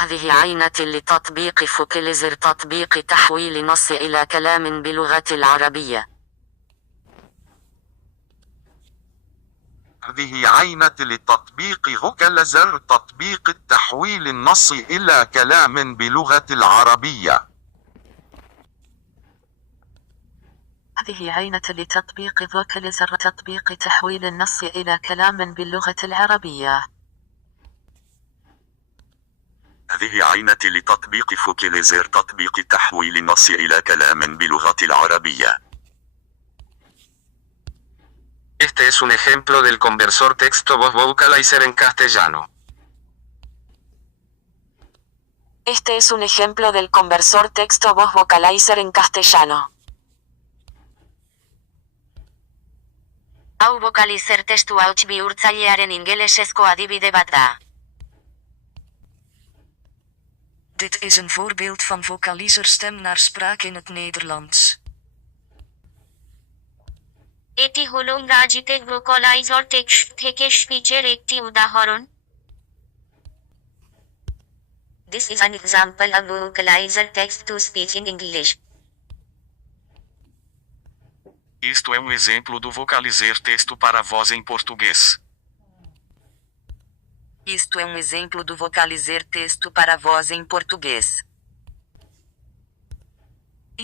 هذه عينة لتطبيق فوكاليزر، تطبيق تحويل نص إلى كلام باللغة العربية. هذه عينة لتطبيق فوكاليزر، تطبيق تحويل النص إلى كلام باللغة العربية. هذه عينة لتطبيق فوكاليزر، تطبيق تحويل النص إلى كلام باللغة العربية. هذه عينة لتطبيق فوكاليزر، تطبيق تحويل النص إلى كلام باللغة العربية. Este es un ejemplo del conversor texto-voz Vocalizer en castellano. Este es un ejemplo del conversor texto-voz Vocalizer en castellano. Hau Vocalizer testu hauts bihurtzailearen ingelesezko adibide bat da. Dit is een voorbeeld van Vocalizer stem naar spraak in het Nederlands. এটি হলো ইংরাজিতে ভোকালাইজার text থেকে স্পিচের একটি উদাহরণ। This is an example of vocalizer text to speech in English. Isto é um exemplo do Vocalizer texto para voz em português. Isto é um exemplo do Vocalizer texto para voz em português.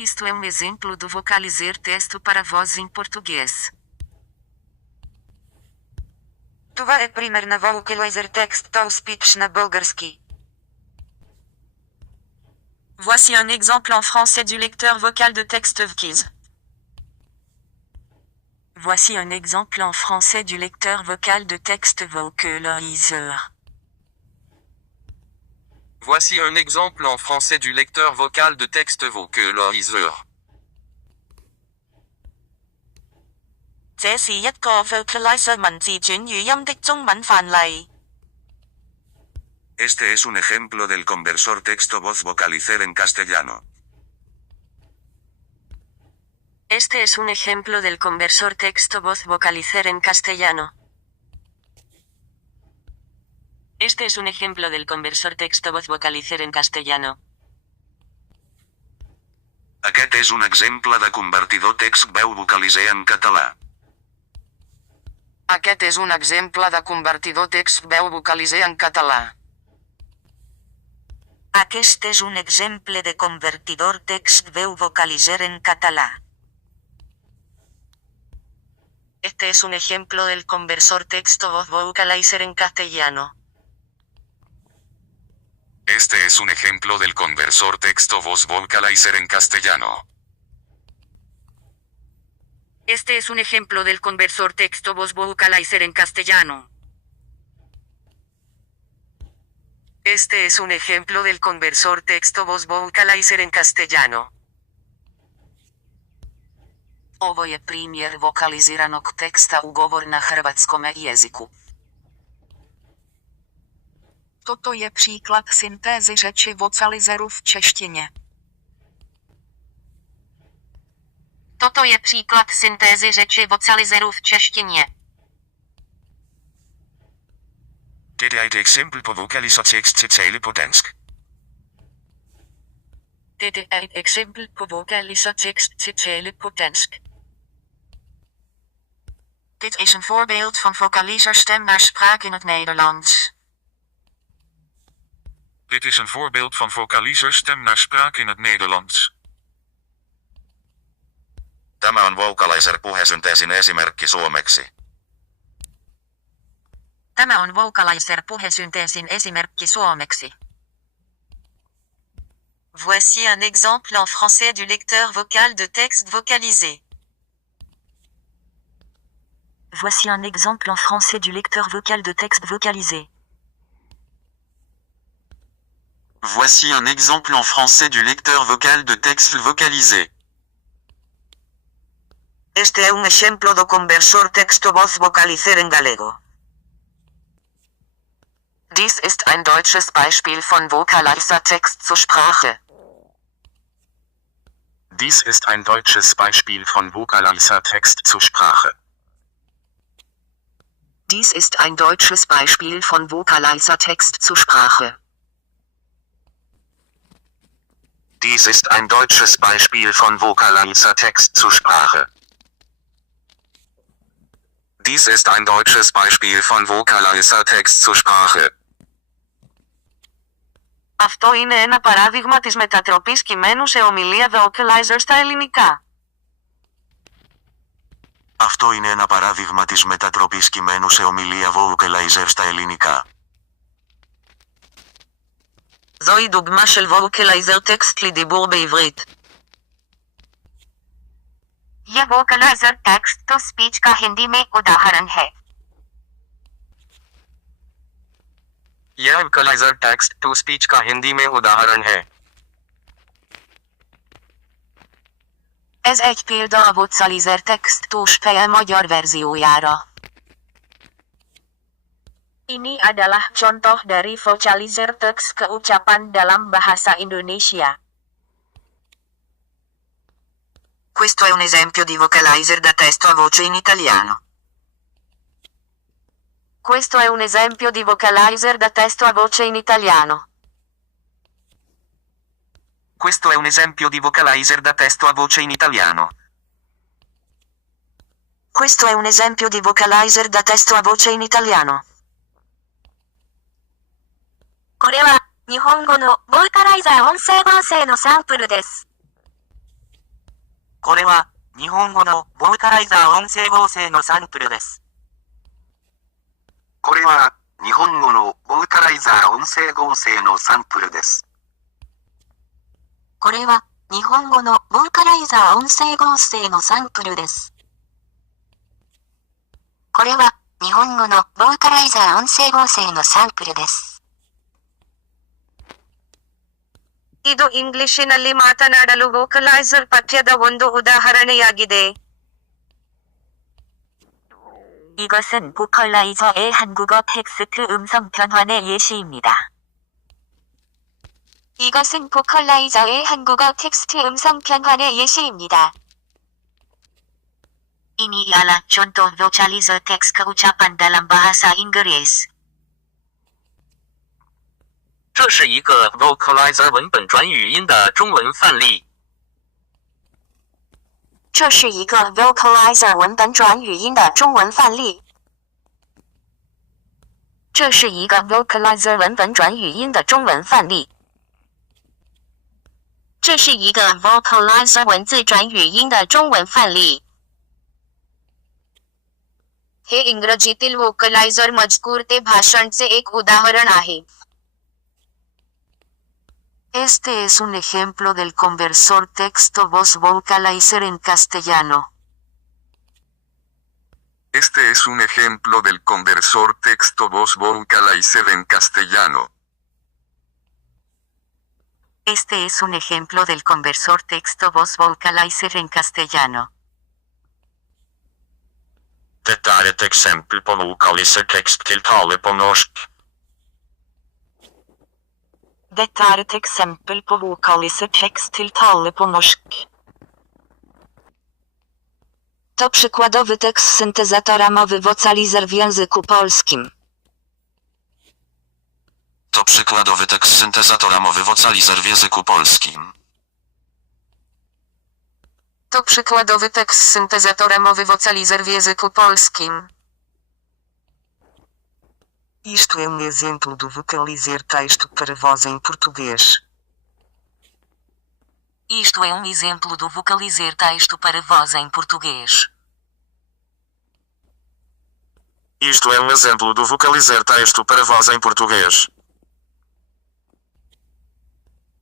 Isto é um exemplo do Vocalizer texto para voz em português. Това е пример на Vocalizer Text to Speech на български. Voici un exemple en français du lecteur vocal de texte Vocalizer. Voici un exemple en français du lecteur vocal de texte Vocalizer. Voici un exemple en français du lecteur vocal de texte Vocalizer. 這是一個 Vocalizer 文字轉語音的中文範例。Este es un ejemplo del conversor texto-voz Vocalizer en castellano. Este es un ejemplo del conversor texto-voz Vocalizer en castellano. Este es un ejemplo del conversor texto-voz Vocalizer en castellano. Aquest és un exemple de convertidor text-veu vocalizer en català. Aquest és un exemple de convertidor text-veu vocalizer en català. Aquest és un exemple de convertidor text-veu vocalizer en català. Este es un ejemplo del conversor texto-voz Vocalizer en castellano. Este es un ejemplo del conversor texto-voz Vocalizer en castellano. Este es un ejemplo del conversor texto-voz Vocalizer en castellano. Este es un ejemplo del conversor texto-voz Vocalizer en castellano. Ovo je primjer vokaliziranog teksta u govor na hrvatskome jeziku. Toto je příklad syntézy řeči Vocalizeru v češtině. Toto je příklad syntézy řeči Vocalizeru v češtině. Dette er et eksempel på Vocalizer tekst til tale på dansk. Dette er et eksempel på Vocalizer tekst til tale på dansk. Dit is een voorbeeld van Vocalizer stem naar spraak in het Nederlands. Dit is een voorbeeld van Vocalizer stem naar spraak in het Nederlands. Tämä on Vocalizer puhesynteesin esimerkki suomeksi. Tämä on Vocalizer puhesynteesin esimerkki suomeksi. Voici un exemple en français du lecteur vocal de texte vocalisé. Voici un exemple en français du lecteur vocal de texte vocalisé. Voici un exemple en français du lecteur vocal de texte vocalisé. Este é un exemplo do conversor texto-voz Vocalizer en galego. Dies ist ein deutsches Beispiel von Vocalizer Text zur Sprache. Dies ist ein deutsches Beispiel von Vocalizer Text zur Sprache. Dies ist ein deutsches Beispiel von Vocalizer Text zur Sprache. Dies ist ein deutsches Beispiel von Vocalizer Text zu Sprache. Dies ist ein deutsches Beispiel von Vocalizer Text zu Sprache. Αυτό είναι ένα παράδειγμα της μετατροπής κειμένου σε ομιλία Vocalizer στα ελληνικά. Αυτό είναι ένα παράδειγμα της μετατροπής κειμένου σε ομιλία Vocalizer στα ελληνικά. זוהי דוגמה של Vocalizer טקסט לדיבור בעברית. यह vocaliser text to speech का हिंदी में उदाहरण है. यह vocaliser text to speech का हिंदी में उदाहरण है. Ez egy példa a Vocalizer text to speech magyar verziójára. Ini adalah contoh dari Vocalizer teks keucapan dalam bahasa Indonesia. Questo è un esempio di vocalizer da testo a voce in italiano. Questo è un esempio di Vocalizer da testo a voce in italiano. Questo è un esempio di vocalizer da testo a voce in italiano. Questo è un esempio di vocalizer da testo a voce in italiano. これは日本語のボーカライザー音声合成のサンプルです。これは日本語のボーカライザー音声合成のサンプルです。これは日本語のボーカライザー音声合成のサンプルです。これは日本語のボーカライザー音声合成のサンプルです。これは日本語のボーカライザー音声合成のサンプルです。ಇದು ಇಂಗ್ಲಿಷಿನಲ್ಲಿ ಮಾತನಾಡಲು Vocalizer ಪಠ್ಯದ ಒಂದು ಉದಾಹರಣೆಯಾಗಿದೆ. 이것은 보컬라이저의 한국어 텍스트 음성 변환의 예시입니다. 이것은 보컬라이저의 한국어 텍스트 음성 변환의 예시입니다. Ini ialah contoh vocalizer teks keucapan dalam bahasa Inggris. 这是一个 vocalizer 文本转语音的中文范例。这是一个 vocalizer 文本转语音的中文范例。这是一个 vocalizer 文本转语音的中文范例。这是一个 vocalizer 文字转语音的中文范例。हे इंग्रजीतील vocalizer मजकूर ते भाषणचे एक उदाहरण आहे. Este es un ejemplo del conversor texto-voz Vocalizer en castellano. Este es un ejemplo del conversor texto-voz Vocalizer en castellano. Este es un ejemplo del conversor texto-voz Vocalizer en castellano. Dette er et eksempel på Vocalizer tekst til tale på norsk. Dette er et eksempel på Vocalizer tekst til tale på norsk. To przykładowy tekst syntezatora mowy Vocalizer w języku polskim. To przykładowy tekst syntezatora mowy Vocalizer w języku polskim. To przykładowy tekst syntezatora mowy Vocalizer w języku polskim. Isto é exemplo do Vocalizer texto para voz em português. Isto é exemplo do Vocalizer texto para voz em português. Isto é exemplo do Vocalizer texto para voz em português.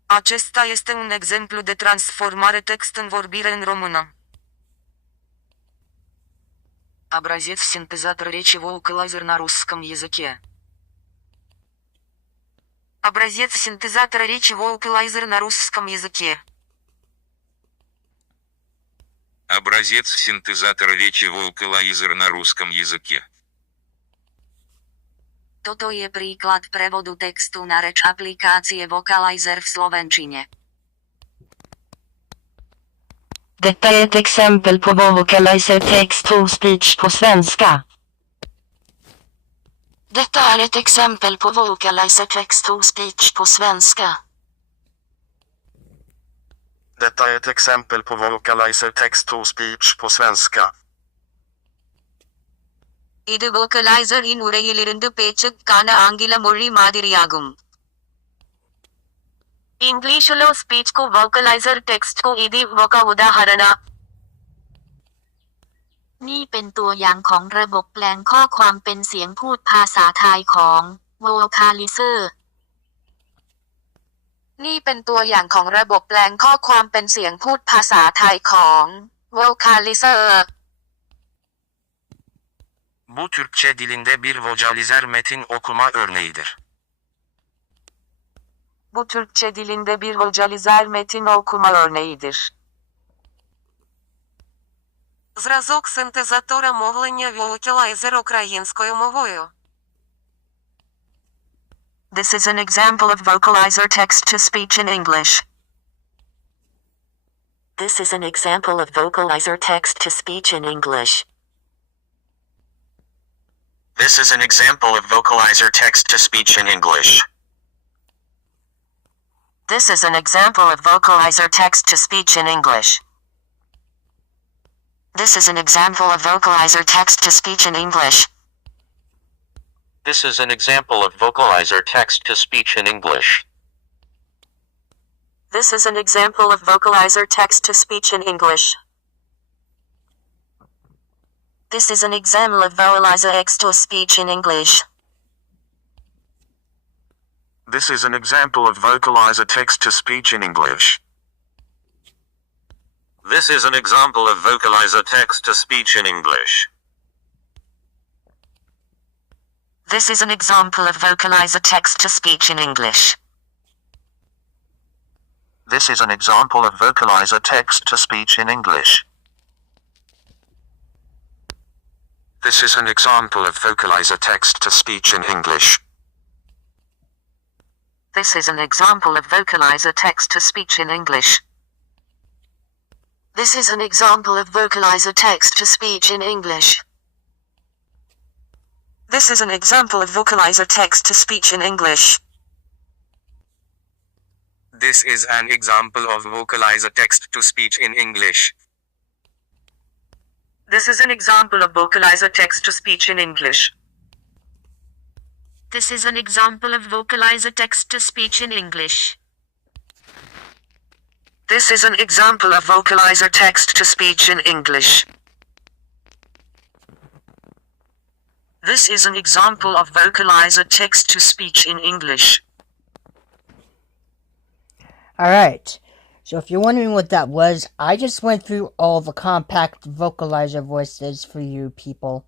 Acesta este un exemplu de transformare text în vorbire în română. Образец синтезатора речи Vocalizer на русском языке. Образец синтезатора речи Vocalizer на русском языке. Образец синтезатора речи Vocalizer на русском языке. Toto je príklad prevodu textu na reč aplikácie Vocalizer v slovenčine. Detta är ett exempel på Vocalizer text to speech på svenska. Detta är ett exempel på Vocalizer text to speech på svenska. Detta är ett exempel på Vocalizer text-to-speech på svenska. இது vocalizer இன் உரையிலிருந்து பேச்சுக்கான ஆங்கில மொழி மாதிரியாகும். ఇంగ్లీషులో స్పీచ్కు vocalizer టెక్స్ట్కు ఇది ఒక ఉదాహరణ. นี่เป็นตัวอย่างของระบบแปลงข้อความเป็นเสียงพูดภาษาไทยของ Vocalizer นี่เป็นตัวอย่างของระบบแปลงข้อความเป็นเสียงพูดภาษาไทยของ Vocalizer. Bu Türkçe dilinde bir vocalizer metin okuma örneğidir. Bu Türkçe dilinde bir vocalizer metin okuma örneğidir. Зразок синтезатора мовлення Vocalizer українською мовою. This is an example of vocalizer text-to-speech in English. This is an example of vocalizer text-to-speech in English. This is an example of vocalizer text-to-speech in English. This is an example of vocalizer text-to-speech in English. This is an example of vocalizer text-to-speech in English. This is an example of vocalizer text-to-speech in English. This is an example of vocalizer text-to-speech in English. This is an example of vocalizer text-to-speech in English. This is an example of vocalizer text-to-speech in English. This is an example of vocalizer text-to-speech in English. This is an example of vocalizer text-to-speech in English. This is an example of vocalizer text-to-speech in English. This is an example of vocalizer text-to-speech in English. This is an example of vocalizer text-to-speech in English. This is an example of vocalizer text-to-speech in English. This is an example of vocalizer text-to-speech in English. This is an example of vocalizer text-to-speech in English. This is an example of vocalizer text-to-speech in English. This is an example of vocalizer text-to-speech in English. This is an example of vocalizer text-to-speech in English. This is an example of vocalizer text-to-speech in English. Alright, so if you're wondering what that was, I just went through all the compact vocalizer voices for you people.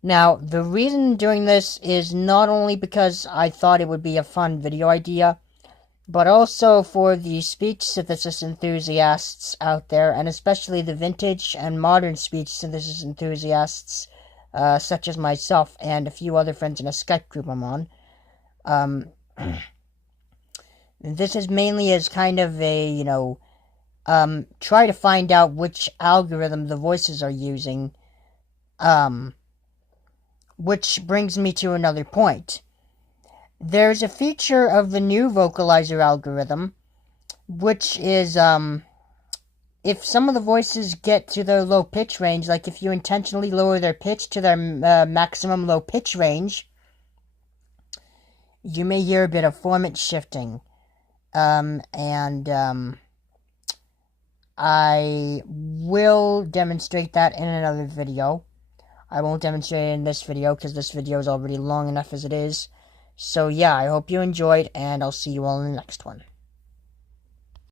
Now, the reason doing this is not only because I thought it would be a fun video idea, but also for the speech synthesis enthusiasts out there, and especially the vintage and modern speech synthesis enthusiasts, such as myself and a few other friends in a Skype group I'm on. This is mainly as kind of a, try to find out which algorithm the voices are using, which brings me to another point. There's a feature of the new vocalizer algorithm, which is, if some of the voices get to their low pitch range, like if you intentionally lower their pitch to their maximum low pitch range, you may hear a bit of formant shifting. I will demonstrate that in another video. I won't demonstrate it in this video, because this video is already long enough as it is. So yeah, I hope you enjoyed, and I'll see you all in the next one.